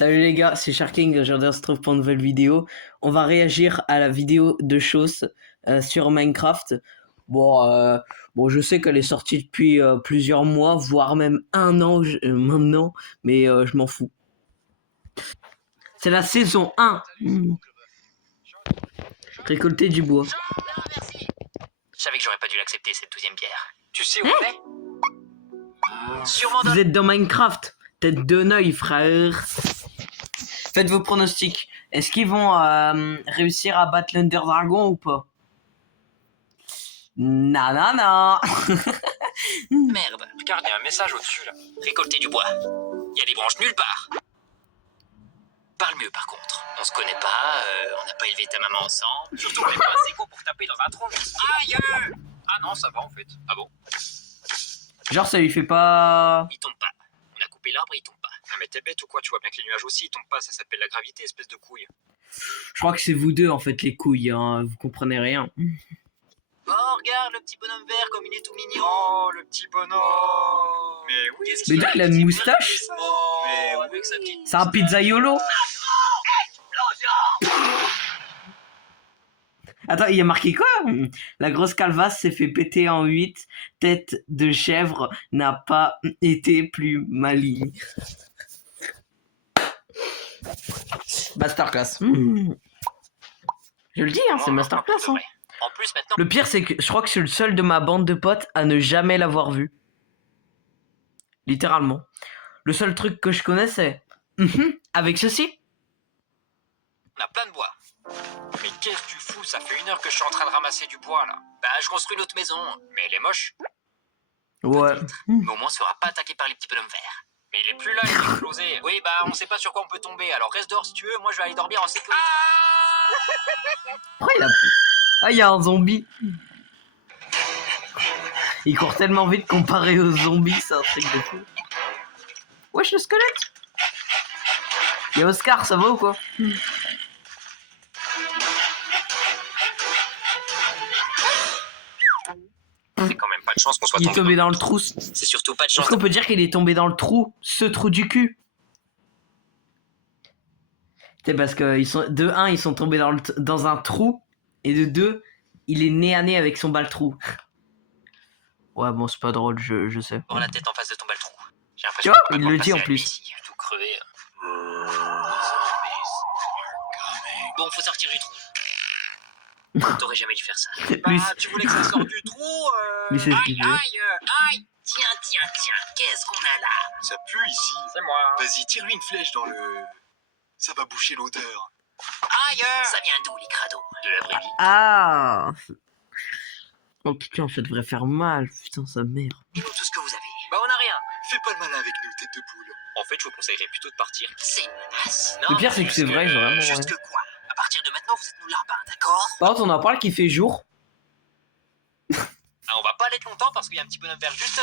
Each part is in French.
Salut les gars, c'est Sharking, aujourd'hui on se retrouve pour une nouvelle vidéo. On va réagir à la vidéo de Chos sur Minecraft. Bon, je sais qu'elle est sortie depuis plusieurs mois, voire même un an maintenant, mais je m'en fous. C'est la saison 1. Récolter du bois. Non, merci. Je savais que j'aurais pas dû l'accepter, cette 12e bière. Tu sais où on est? Sûrement dans... Vous êtes dans Minecraft, tête d'un œil, frère. Faites vos pronostics. Est-ce qu'ils vont réussir à battre l'Under Dragon ou pas? Non. Merde. Regarde, il y a un message au-dessus, là. Récolter du bois. Il y a des branches nulle part. Parle mieux, par contre. On se connaît pas, on n'a pas élevé ta maman ensemble. Surtout, on est pas assez gros pour taper dans un tronc. Aïe! Ah non, ça va, en fait. Ah bon? Genre ça lui fait pas... Il tombe pas. On a coupé l'arbre et il tombe pas. Ah mais t'es bête ou quoi? Tu vois bien que les nuages aussi ils tombent pas, ça s'appelle la gravité, espèce de couille. Je crois que c'est vous deux en fait les couilles, hein. Vous comprenez rien. Oh regarde le petit bonhomme vert comme il est tout mignon. Oh le petit bonhomme. Mais oui. Mais là il a une moustache. Oh mais où est que sa petite... C'est un pizzaiolo. Attends, il y a marqué quoi? La grosse calvasse s'est fait péter en 8. Tête de chèvre n'a pas été plus maligne. Masterclass. Je le dis, hein, c'est masterclass. Hein. En plus maintenant... Le pire, c'est que je crois que je suis le seul de ma bande de potes à ne jamais l'avoir vu. Littéralement. Le seul truc que je connais, c'est... avec ceci. On a plein de bois. Mais qu'est-ce que tu fous? Ça fait 1 heure que je suis en train de ramasser du bois, là. Bah, je construis une autre maison. Mais elle est moche. Ouais. Mais au moins, on sera pas attaqué par les petits bonhommes verts. Mais il est plus là, il est explosé. Oui, bah, on sait pas sur quoi on peut tomber. Alors reste dehors si tu veux. Moi, je vais aller dormir en sécurité. Pourquoi il a... Ah, il y a un zombie. Il court tellement vite comparé aux zombies, c'est un truc de fou. Wesh, le squelette. Il y a Oscar, ça va ou quoi? C'est quand même pas de chance qu'on soit Il est tombé dans le trou. C'est surtout pas de chance. Est-ce qu'on peut dire qu'il est tombé dans le trou? Ce trou du cul. C'est parce que ils sont... de 1, ils sont tombés dans un trou. Et de 2, il est nez à nez avec son baltrou. Ouais, bon, c'est pas drôle, je sais. Avoir la tête en face de ton baltrou. J'ai Tu l'impression vois, il le dit en plus. Ici, tout crevé. Bon, faut sortir du trou. T'aurais jamais dû faire ça. Lui, tu voulais que ça sorte du trou lui, c'est ce qu'il veut. Aïe. Tiens, qu'est-ce qu'on a là? Ça pue ici. C'est moi. Vas-y, tire-lui une flèche dans le... Ça va boucher l'odeur. Aïe. Ça vient d'où, les crados? De la vraie vie. Ah. Oh putain, ça devrait faire mal. Putain, sa mère. Dis-nous tout ce que vous avez. Bah, on a rien. Fais pas le malin avec nous, tête de poule. En fait, je vous conseillerais plutôt de partir. C'est une menace. Le pire, c'est que c'est vrai, vraiment. Juste Ouais. que quoi? À partir de maintenant, vous êtes nos larbins, d'accord? Par contre, on en parle qu'il fait jour. Ah, on va pas aller longtemps parce qu'il y a un petit bonhomme vert juste là.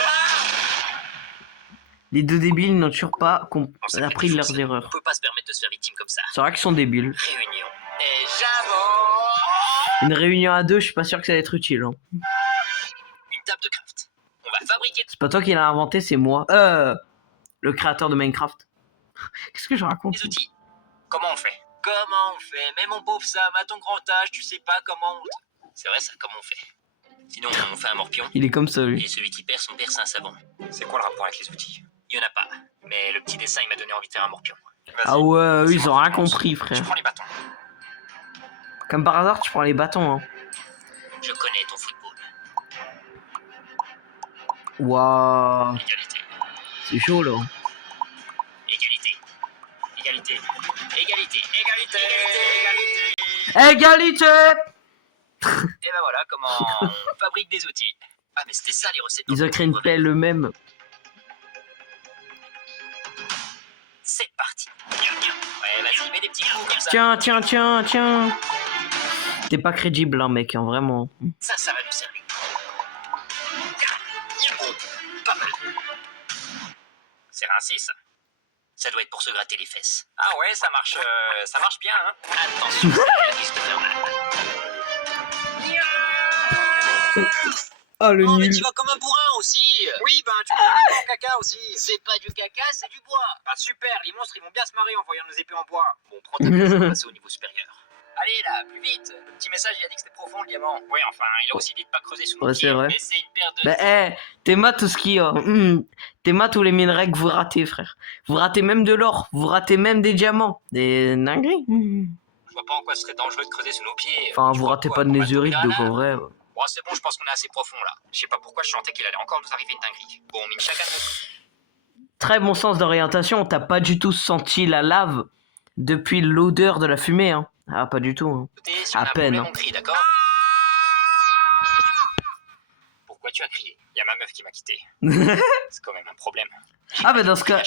Les deux débiles n'ont toujours pas On appris de leurs On erreurs. peut pas se permettre de se faire victime comme ça. C'est vrai qu'ils sont débiles. Réunion. Et j'avance. Une réunion à deux, je suis pas sûr que ça va être utile. Hein. Une table de craft. On va fabriquer... C'est pas toi qui l'as inventé, c'est moi. Le créateur de Minecraft. Qu'est-ce que je raconte? des outils. Comment on fait? Comment on fait? Mais mon pauvre Sam, à ton grand âge, tu sais pas comment on... C'est vrai ça, comment on fait? Sinon, on fait un morpion. Il est comme ça, lui. Et celui qui perd, son père, c'est un savon. C'est quoi le rapport avec les outils? Il y en a pas. Mais le petit dessin, il m'a donné envie de faire un morpion. Ah ouais, eux, ils ont rien compris, Je frère. prends les bâtons. Comme par hasard, tu prends les bâtons. Hein. Je connais ton football. Waouh, Égalité. c'est chaud là. Égalité. Égalité. Égalité. Égalité. Égalité. Et ben voilà comment on fabrique des outils. Ah mais c'était ça les recettes. Ils ont créé une pelle eux-mêmes. C'est parti. Ouais, vas-y, mets des petits coups comme ça. Tiens. T'es pas crédible, hein, mec, hein, vraiment. Ça va nous servir. Pas mal. C'est rincé ça. Ça doit être pour se gratter les fesses. Ah ouais, ça marche bien, hein. Attention, ça risque de faire mal. Oh le Oh, mais nul. tu vas comme un bourrin aussi. Oui, ben tu... Mon caca aussi. C'est pas du caca, c'est du bois. Ah super, les monstres ils vont bien se marrer en voyant nos épées en bois. Bon, prends ta place et passe au niveau supérieur. Allez là, plus vite. Le petit message il a dit que c'était profond le diamant. Ouais, enfin, il a aussi dit de pas creuser sous nos Ouais, pieds. c'est vrai. Mais c'est une paire de... Bah, Théma, tout ce qui Théma, tous les minerais que vous ratez, frère. Vous ratez même de l'or, vous ratez même des diamants. Des dingueries. Je vois pas en quoi ce serait dangereux de creuser sous nos pieds. Enfin, Tu vous crois ratez quoi, pas de qu'on va netherite, tomber donc dans la en vrai. Bon, c'est bon, je pense qu'on est assez profond là. Je sais pas pourquoi je sentais qu'il allait encore nous arriver une dinguerie. Bon, on mine chacun de notre Très bon sens d'orientation, t'as pas du tout senti la lave depuis l'odeur de la fumée, hein. Ah, pas du tout, hein. côté. Si À on a un peine, problème, hein. on crie, d'accord? Pourquoi tu as crié? Il y a ma meuf qui m'a quitté. C'est quand même un problème. Ah bah dans ce cas...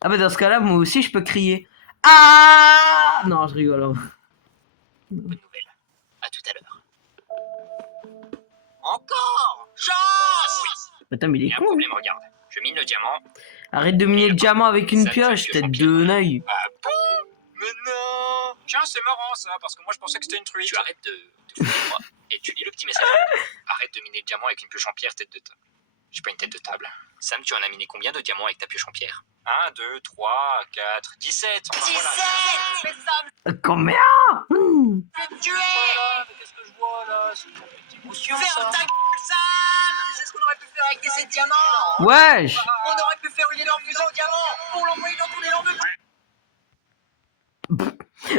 Ah bah dans ce cas-là, moi aussi je peux crier. Ah non, je rigole. Hein. Bonne nouvelle. À tout à l'heure. Encore chance. Attends, mais il Il est y a un con. lui. problème, regarde. Je mine le diamant. Arrête de miner le diamant avec une Ça, pioche, tu tête fais de champion. œil. Ah bon? Mais non. Tiens, c'est marrant ça, parce que moi je pensais que c'était une truite. Tu arrêtes de foutre de moi et tu lis le petit message. Arrête de miner le diamant avec une pioche en pierre, tête de table. J'ai pas une tête de table. Sam, tu en as miné combien de diamants avec ta pioche en pierre? 1, 2, 3, 4, 17. Enfin, 17 voilà. Mais Sam, Combien je vais te tuer. Voilà, mais qu'est-ce que je vois là? C'est une petite émotion. Ferme ta gueule, Sam. Tu sais ce qu'on aurait pu faire avec ces diamants? Wesh. On aurait pu faire une énorme fusée au diamant pour l'envoyer dans tous les lambes.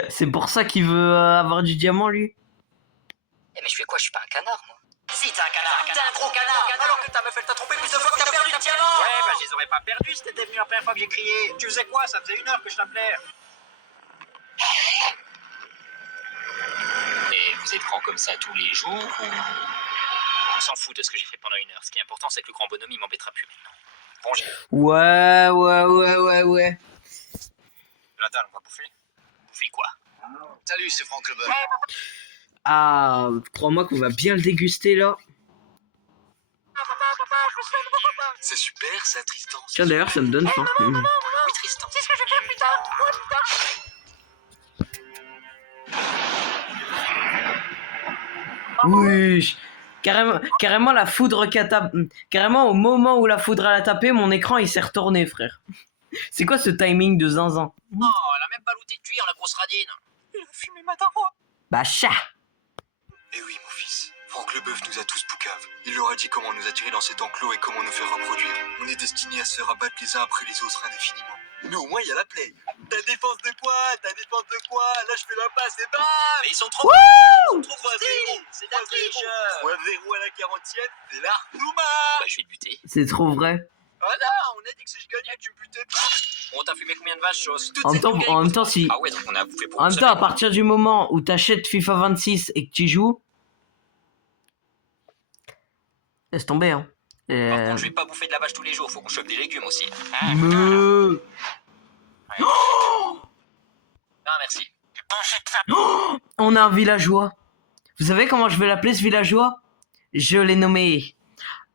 C'est pour ça qu'il veut avoir du diamant, lui. Eh mais je fais quoi? Je suis pas un canard, moi. Si t'es un canard, t'es un gros canard. Alors que ta meuf elle t'a trompé plus de fois que t'as perdu le diamant. Ouais, bah je les aurais pas perdus si t'étais venu la première fois que j'ai crié. Tu faisais quoi? Ça faisait 1 heure que je t'appelais. Mais vous êtes grand comme ça tous les jours ou... On s'en fout de ce que j'ai fait pendant 1 heure. Ce qui est important, c'est que le grand bonhomme il m'embêtera plus maintenant. Bon, j'ai Ouais. la dalle, on va bouffer. Bouffer quoi? Salut, c'est Franck Leboeuf. Ah, crois-moi qu'on va bien le déguster, là. C'est super, ça, Tristan. Tiens, d'ailleurs, ça me donne faim. Oui, Tristan. C'est ce que je vais faire plus tard. Oui, carrément la foudre qui a tapé. Carrément au moment où la foudre a tapé, mon écran il s'est retourné, frère. C'est quoi ce timing de zinzin? Oh, elle a même pas looté de cuir, la grosse radine. Il a fumé ma daronne. Bah chat. Eh oui, mon fils. Franck Leboeuf nous a tous poucave. Il leur a dit comment nous attirer dans cet enclos et comment nous faire reproduire. On est destinés à se faire abattre les uns après les autres indéfiniment. Mais au moins, il y a la play. Ta défense de quoi? Là, je fais la passe et bam! Mais ils sont trop... Ils sont trop frostés. C'est de la triche. 3-0 à la 40e, c'est l'Artouma! Bah, je vais te buter. C'est trop vrai. Oh non, on a dit que si je gagnais, tu me butais pas! Bon, t'as fumé combien de vaches, chose? En même temps, si. Ah ouais, donc on a bouffé pour En une même temps, à semaine. partir du moment où t'achètes FIFA 26 et que tu joues, laisse tomber, hein. Par contre, je vais pas bouffer de la vache tous les jours, faut qu'on chope des légumes aussi. Me- Ah, merci. On a un villageois. Vous savez comment je vais l'appeler, ce villageois? Je l'ai nommé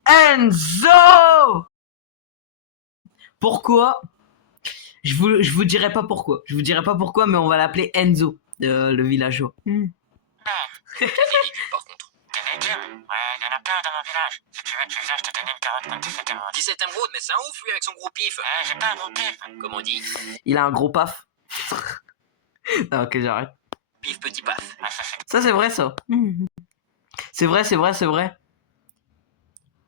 Enzo. Pourquoi? Je vous dirai pas pourquoi. Je vous dirai pas pourquoi, mais on va l'appeler Enzo, le villageois. Des légumes, par contre. Des légumes? Ouais, il y en a plein dans mon village. Si tu veux, je te donne une carotte quand 17 émeraudes. 17 émeraudes, mais c'est un ouf, lui, avec son gros pif. Ouais, j'ai pas un gros pif. Comme on dit. Il a un gros paf. Non, ok, j'arrête. Pif, petit paf. Ouais, ça c'est... Ça, c'est vrai, ça. C'est vrai.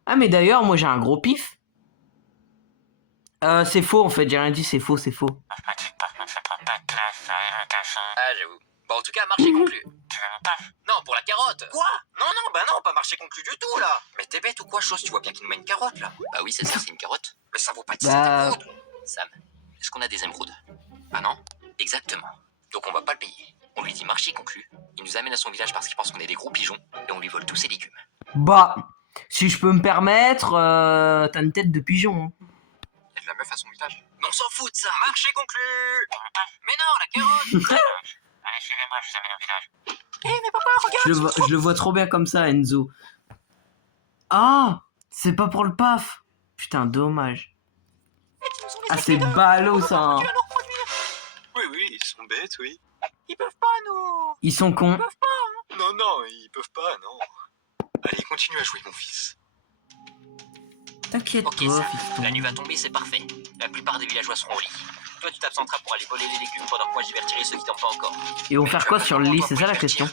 Ah, mais d'ailleurs, moi, j'ai un gros pif. C'est faux, en fait. J'ai rien dit, c'est faux. pratique par contre, ça prend pas de place, ça a un cachet. Ah, j'avoue. Bon, en tout cas, marché conclu. Tu veux mon paf? Non, pour la carotte. Quoi? Non, bah non, pas marché conclu du tout, là. Mais t'es bête ou quoi, chose? Tu vois bien qu'il nous met une carotte, là. Bah oui, c'est ça, c'est une carotte. Mais ça vaut pas 17 Bah- émeraudes. Sam, est-ce qu'on a des émeraudes? Ah non? Exactement. Donc on va pas le payer. On lui dit marché conclu. Il nous amène à son village parce qu'il pense qu'on est des gros pigeons et on lui vole tous ses légumes. Bah, si je peux me permettre, t'as une tête de pigeon. Hein. Il y a de la meuf à son village. Mais on s'en fout de ça. Marché conclu. Mais non, la carotte. Allez, suivez-moi, je vous amène au village. Mais papa, regarde. Je le vois trop bien comme ça, Enzo. Ah, c'est pas pour le paf. Putain, dommage. Ah, c'est ballot, ça. Hein. Oui, ils sont bêtes, oui. Ils peuvent pas, nous. Ils sont cons. Non, ils peuvent pas, non. Allez, continue à jouer, mon fils. T'inquiète Ok, pas, ça. fiston. La nuit va tomber, c'est parfait. La plupart des villageois seront au lit. Toi, tu t'absenteras pour aller voler les légumes pendant que moi j'y vais retirer ceux qui t'ont pas encore. Et on va faire quoi sur le lit, c'est ça la question.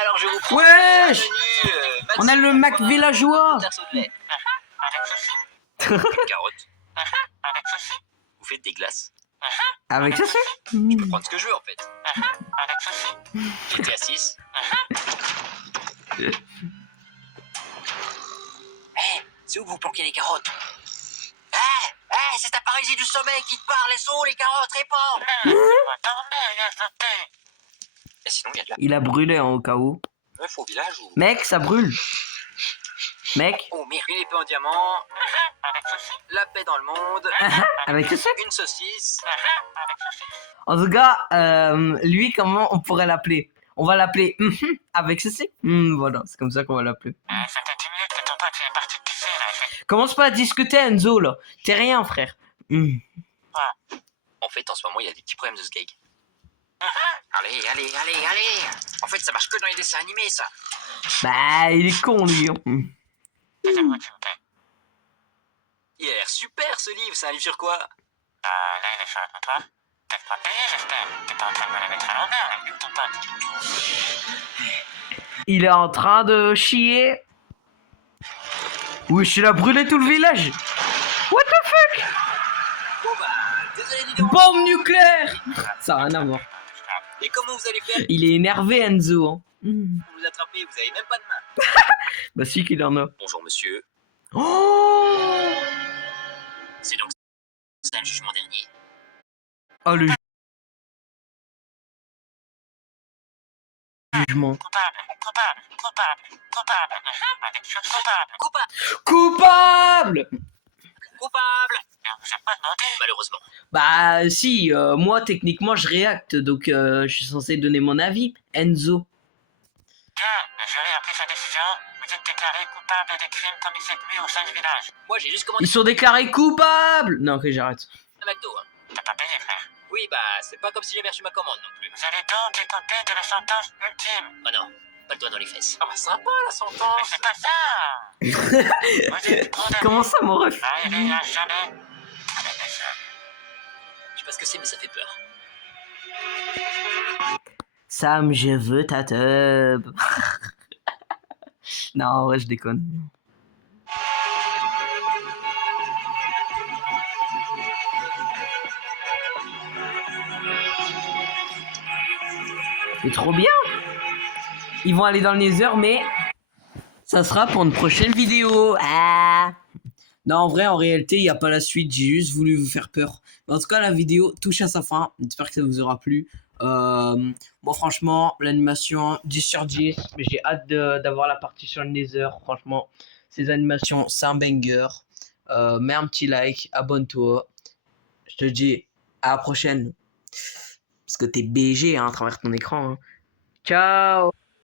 Alors je vous prends Wesh, menu, on a le Mac villageois. Terceau de lait. Avec ceci. Une carotte. Avec ceci. Vous faites des glaces. Avec ça, c'est Je peux prendre ce que je veux en fait. Avec ceci. GTA 6. Hé, c'est où que vous planquez les carottes? C'est ta paralysie du sommeil qui te parle. Elles sont où les carottes? Réponds. Et sinon, il y a de la Il a brûlé hein, au cas où. meuf au village ou... Mec, ça brûle. Mec, Oh merde, une épée en diamant. Avec ceci. La paix dans le monde. avec ça. Une saucisse. En tout cas, lui, comment on pourrait l'appeler? On va l'appeler avec ceci. Voilà, c'est comme ça qu'on va l'appeler. Ça fait 10 minutes que ton pote est parti pisser là. Commence pas à discuter, Enzo, là. T'es rien, frère. En fait, en ce moment, il y a des petits problèmes de ce gag. Allez. En fait, ça marche que dans les dessins animés, ça. Bah, il est con, lui. Hein. Excusez-moi, s'il vous plaît. Il a l'air super, ce livre. C'est un livre sur quoi? Là, il est sur le comptoir. T'as pas payé, j'espère. T'es pas en train de me la mettre à l'envers, là, vu ton pote. Il est en train de chier. Oui, il a brûlé tout le village. What the fuck? Bon bah, désolé, dis donc. Bombe nucléaire. Ça a rien à voir. Et comment vous allez faire? Il est énervé, Enzo. Hein. Vous vous attrapez, vous avez même pas de main. Bah si qu'il en a. Bonjour, monsieur. Oh, C'est donc ça le jugement dernier. oh le jugement. Coupable. Avec ce coupable. Coupable. Coupable. Et on vous a pas demandé. Malheureusement. Bah si, moi techniquement je réacte, donc je suis censé donner mon avis. Enzo. Bien, le jury a pris sa décision. Vous êtes déclaré coupable des crimes commis cette nuit au sein du village. Moi, j'ai juste commandé Ils sont déclarés coupables. Non, ok, j'arrête. un McDo. Hein. T'as pas payé, frère. Oui, bah, c'est pas comme si j'avais reçu ma commande non plus. Vous allez donc écoper de la sentence ultime. Oh non, pas le doigt dans les fesses. Ah bah, sympa la Mais sentence. c'est pas ça. Vous êtes condamné Comment ça, mon ref? à errer à jamais avec les hommes. Je sais pas ce que c'est, mais ça fait peur. Sam, je veux ta teub. Non, ouais, je déconne. C'est trop bien. Ils vont aller dans le Nether, mais ça sera pour une prochaine vidéo. Ah. Non, en vrai, en réalité, il n'y a pas la suite. J'ai juste voulu vous faire peur. Mais en tout cas, la vidéo touche à sa fin. J'espère que ça vous aura plu. Moi, franchement, l'animation 10 sur 10. Mais j'ai hâte d'avoir la partie sur le Nether. Franchement, ces animations, c'est un banger. Mets un petit like, abonne-toi. Je te dis à la prochaine. Parce que t'es BG hein, à travers ton écran. Hein. Ciao!